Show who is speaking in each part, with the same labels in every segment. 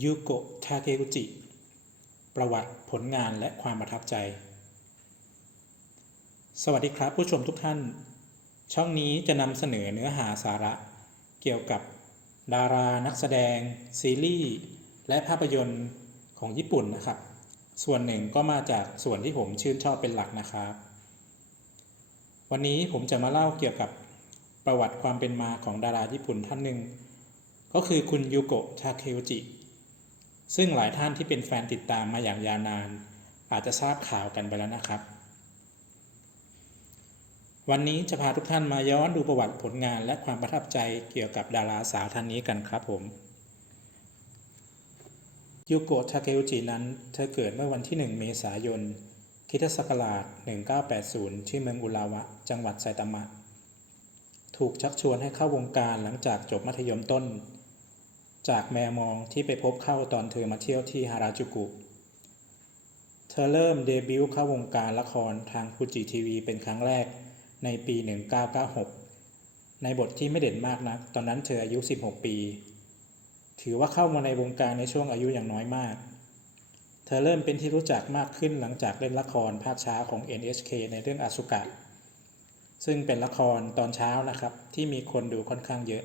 Speaker 1: ยูโกะทาเกกุจิ ประวัติผลงานและความประทับใจ สวัสดีครับผู้ชมทุกท่าน ช่องนี้จะนำเสนอเนื้อหาสาระ เกี่ยวกับ ดารานักแสดง ซีรีส์ และภาพยนตร์ของญี่ปุ่นนะครับ ส่วนหนึ่งก็มาจากส่วนที่ผมชื่นชอบเป็นหลักนะครับ วันนี้ผมจะมาเล่าเกี่ยวกับประวัติความเป็นมาของดาราญี่ปุ่นท่านหนึ่งก็คือคุณยูโกะทาเคอุจิ ซึ่งหลายท่านที่เป็นแฟนติดตามมาอย่างยาวนาน อาจจะทราบข่าวกันไปแล้วนะครับ วันนี้จะพาทุกท่านมาย้อนดูประวัติผลงานและความประทับใจเกี่ยวกับดาราสาวท่านนี้กันครับผมยูโกะทาเคอุจินั้นเธอเกิดเมื่อวันที่ 1 เมษายนคริสตศักราช 1980 ที่เมืองอุราวะ จังหวัดไซตามะ ถูกชักชวนให้เข้าวงการหลังจากจบมัธยมต้น จากแมมองที่ไปพบเข้าตอนเธอมาเที่ยวที่ฮาราจูกุ เธอเริ่มเดบิวต์เข้าวงการละครทางฟูจิทีวีเป็นครั้งแรกในปี 1996 ในบทที่ไม่เด่นมากนัก ตอนนั้นเธออายุ 16 ปี ถือว่าเข้ามาในวงการในช่วงอายุอย่างน้อยมาก เธอเริ่มเป็นที่รู้จักมากขึ้นหลังจากเล่นละครภาคเช้าของ NHK ในเรื่องอสุกะ ซึ่งเป็นละครตอนเช้านะครับที่มีคนดูค่อนข้างเยอะ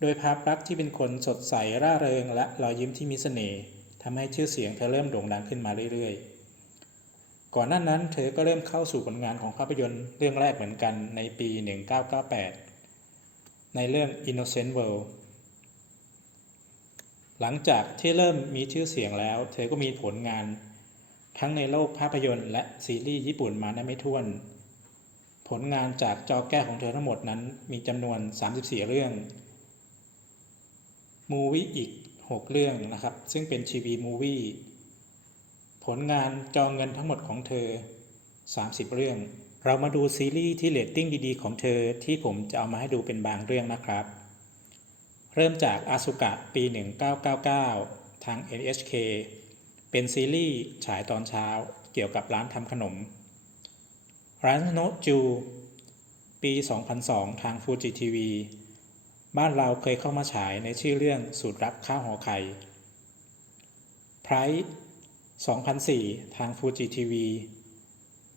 Speaker 1: โดยภาพลักษณ์ที่เป็นคนสดใสร่าเริงและรอยยิ้มที่มีเสน่ห์ทำให้ชื่อเสียงเธอเริ่มโด่งดังขึ้นมาเรื่อยๆ ก่อนหน้านั้นเธอก็เริ่มเข้าสู่ผลงานของภาพยนตร์เรื่องแรกเหมือนกันในปี 1998 ในเรื่อง Innocent World หลังจากที่เริ่มมีชื่อเสียงแล้ว เธอก็มีผลงาน ทั้งในโลกภาพยนตร์และซีรีส์ญี่ปุ่นมาได้ไม่ถ้วน ผลงานจากจอแก้ของเธอทั้งหมดนั้นมีจำนวน 34 เรื่อง มูวี่อีก 6 เรื่องนะครับ ซึ่งเป็นชีวีมูวี่ผลงานจองเงินทั้งหมดของเธอ 30 เรื่อง เรามาดูซีรีส์ที่เรตติ้งดีๆ ของเธอที่ผมจะเอามาให้ดูเป็นบางเรื่องนะครับ เริ่มจากอาสุกะปี 1999 ทาง NHK เป็นซีรีส์ฉายตอนเช้าเกี่ยวกับร้านทำขนม ร้านโนจู ปี 2002 ทางฟูจิทีวี บ้านเราเคยเข้ามาฉายในชื่อเรื่องสูตรรักข้าวหอไข่ไพร์2004 ทางฟูจิทีวี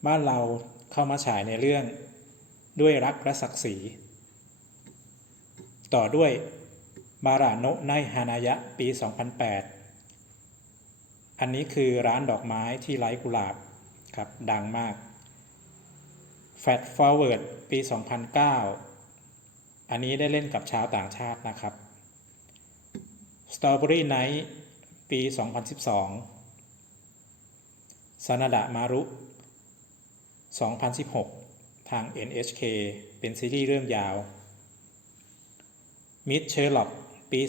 Speaker 1: บ้านเราเข้ามาฉายในเรื่อง ด้วยรักและศักดิ์ศรี ต่อด้วยบาราโนะไนฮานายะ ปี 2008 อันนี้คือร้านดอกไม้ที่ไร้กุหลาบ ครับ ดังมาก Fat Forward ปี 2009 อันนี้ได้เล่นกับชาวต่างชาตินะครับ Strawberry Night ปี 2012ซานาดะมารุ 2016 ทาง NHK เป็นซีรีส์เรื่องยาว Miss Sherlock ปี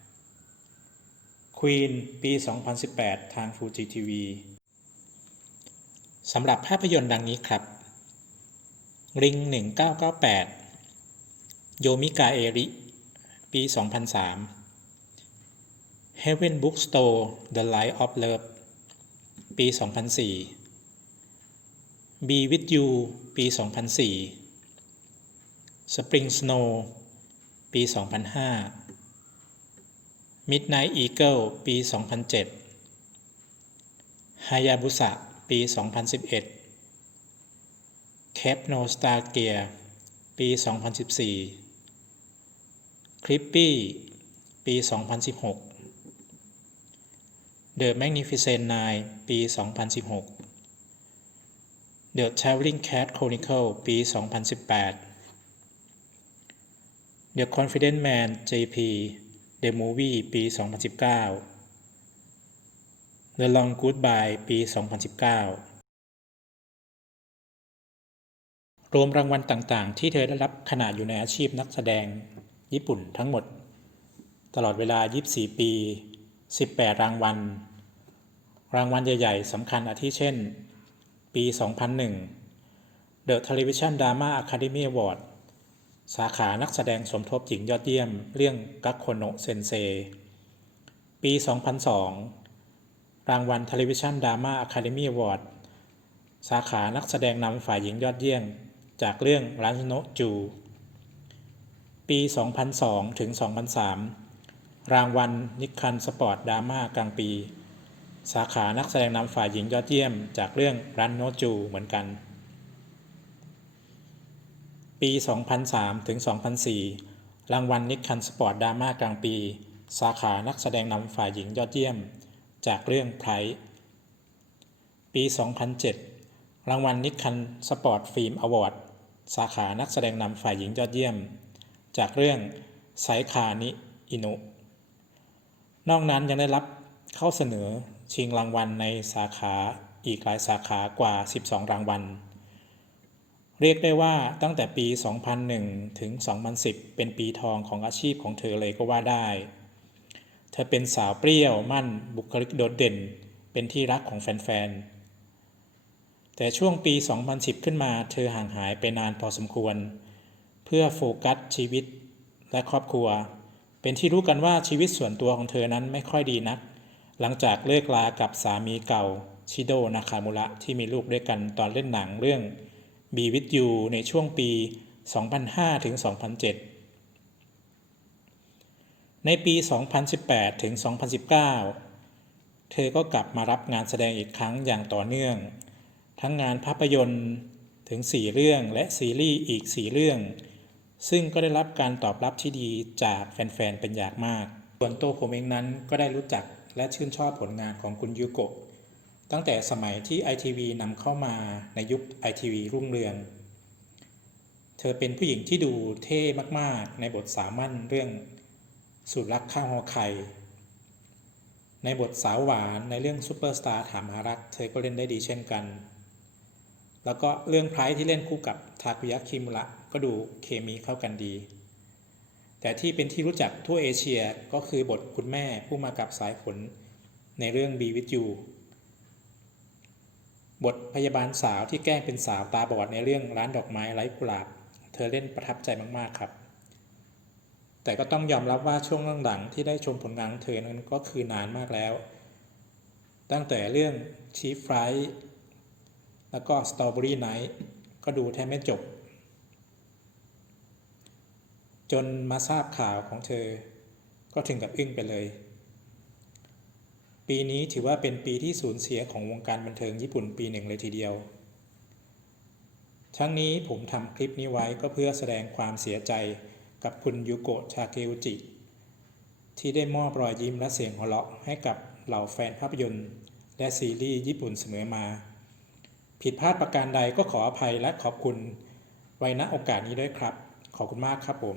Speaker 1: 2018 Queen ปี 2018 ทาง Fuji TV สำหรับภาพยนตร์ดังนี้ครับริง1998 โยมิกาเอริ ปี 2003 Heaven Bookstore The Light of Love ปี 2004 Be With You ปี 2004 Spring Snow ปี 2005 Midnight Eagle ปี 2007 Hayabusa ปี 2011 Cape Nostalgia ปี 2014 Creepy ปี 2016 The Magnificent Nine ปี 2016 The Traveling Cat Chronicle ปี 2018 The Confident Man JP The Movie ปี 2019 The Long Goodbye ปี 2019 รวมรางวัลต่างๆ ที่เธอได้รับขณะอยู่ในอาชีพนักแสดง ญี่ปุ่นทั้งหมด ตลอดเวลา 24 ปี 18 รางวัล รางวัลใหญ่ ๆสำคัญอาทิเช่น ปี 2001 The Television Drama Academy Award สาขานักแสดงสมทบหญิงยอดเยี่ยม เรื่องกักโคโนเซนเซ ปี 2002 รางวัล Television Drama Academy Award สาขานักแสดงนำฝ่ายหญิงยอดเยี่ยม จากเรื่องรันโนจู ปี 2002 ถึง 2003 รางวัลนิคันสปอร์ตดราม่ากลางปี สาขานักแสดงนำฝ่ายหญิงยอดเยี่ยมจากเรื่องรันโนจูเหมือนกัน ปี 2003 ถึง 2004 รางวัลนิคันสปอร์ตดราม่ากลางปี สาขานักแสดงนำฝ่ายหญิงยอดเยี่ยม จากเรื่องไพรปี 2007 รางวัลนิคันสปอร์ตฟิล์มอวอร์ดสาขานักแสดงนำฝ่ายหญิงยอดเยี่ยม จากเรื่องไซคานิอินุ นอกนั้นยังได้รับเข้าเสนอชิงรางวัลในสาขาอีกหลายสาขากว่า 12 รางวัล เรียกได้ว่าตั้งแต่ปี 2001 ถึง 2010 เป็นปีทองของอาชีพของเธอเลยก็ว่าได้ เธอเป็นสาวเปรี้ยวมั่นบุคลิกโดดเด่น เป็นที่รักของแฟนๆ แต่ช่วงปี 2010 ขึ้นมา เธอห่างหายไปนานพอสมควร พื่อโฟกัสชีวิตและครอบครัว เป็นที่รู้กันว่าชีวิตส่วนตัวของเธอนั้นไม่ค่อยดีนัก หลังจากเลิกลากับสามีเก่าชิโดนาคามุระที่มีลูกด้วยกันตอนเล่นหนังเรื่อง Be With You ในช่วงปี 2005ถึง2007 ในปี 2018ถึง2019 เธอก็กลับมารับงานแสดงอีกครั้งอย่างต่อเนื่อง ทั้งงานภาพยนตร์ถึง 4 เรื่องและซีรีส์อีก 4 เรื่อง ซึ่งก็ได้รับการตอบรับที่ดีจากแฟนๆ เป็นอย่างมาก ส่วนตัวผมเองนั้นก็ได้รู้จักและชื่นชอบผลงานของคุณยูโกะตั้งแต่สมัยที่ ITV นำเข้ามาในยุค ITV รุ่งเรือง เธอเป็นผู้หญิงที่ดูเท่มากๆ ในบทสามัญเรื่องสูตรรักข้าวหอไข่ ในบทสาวหวานในเรื่องซูเปอร์สตาร์ถามหารัก เธอก็เล่นได้ดีเช่นกัน แล้วก็เรื่องไพร์ที่เล่นคู่กับทาคุยะคิมุระ ก็ดูเคมีเข้ากันดี แต่ที่เป็นที่รู้จักทั่วเอเชียก็คือบทคุณแม่ผู้มากับสายฝนในเรื่อง Be With You บทพยาบาลสาวที่แกล้งเป็นสาวตาบอดในเรื่องร้านดอกไม้ไร้กุหลาบ เธอเล่นประทับใจมากๆครับ แต่ก็ต้องยอมรับว่าช่วงหลังๆที่ได้ชมผลงานเธอนั้นก็คือนานมากแล้ว ตั้งแต่เรื่อง Chief Flight แล้วก็ Strawberry Night ก็ดูแทบไม่จบ จนมาทราบข่าวของเธอ ก็ถึงกับอึ้งไปเลย ปีนี้ถือว่าเป็นปีที่สูญเสียของวงการบันเทิงญี่ปุ่นปีหนึ่งเลยทีเดียว ทั้งนี้ผมทำคลิปนี้ไว้ก็เพื่อแสดงความเสียใจกับคุณยูโกะชาเกอุจิ ที่ได้มอบรอยยิ้มและเสียงหัวเราะให้กับเหล่าแฟนภาพยนตร์ และซีรีส์ญี่ปุ่นเสมอมา ผิดพลาดประการใดก็ขออภัยและขอบคุณไว้ณโอกาสนี้ด้วยครับ ขอบคุณมากครับผม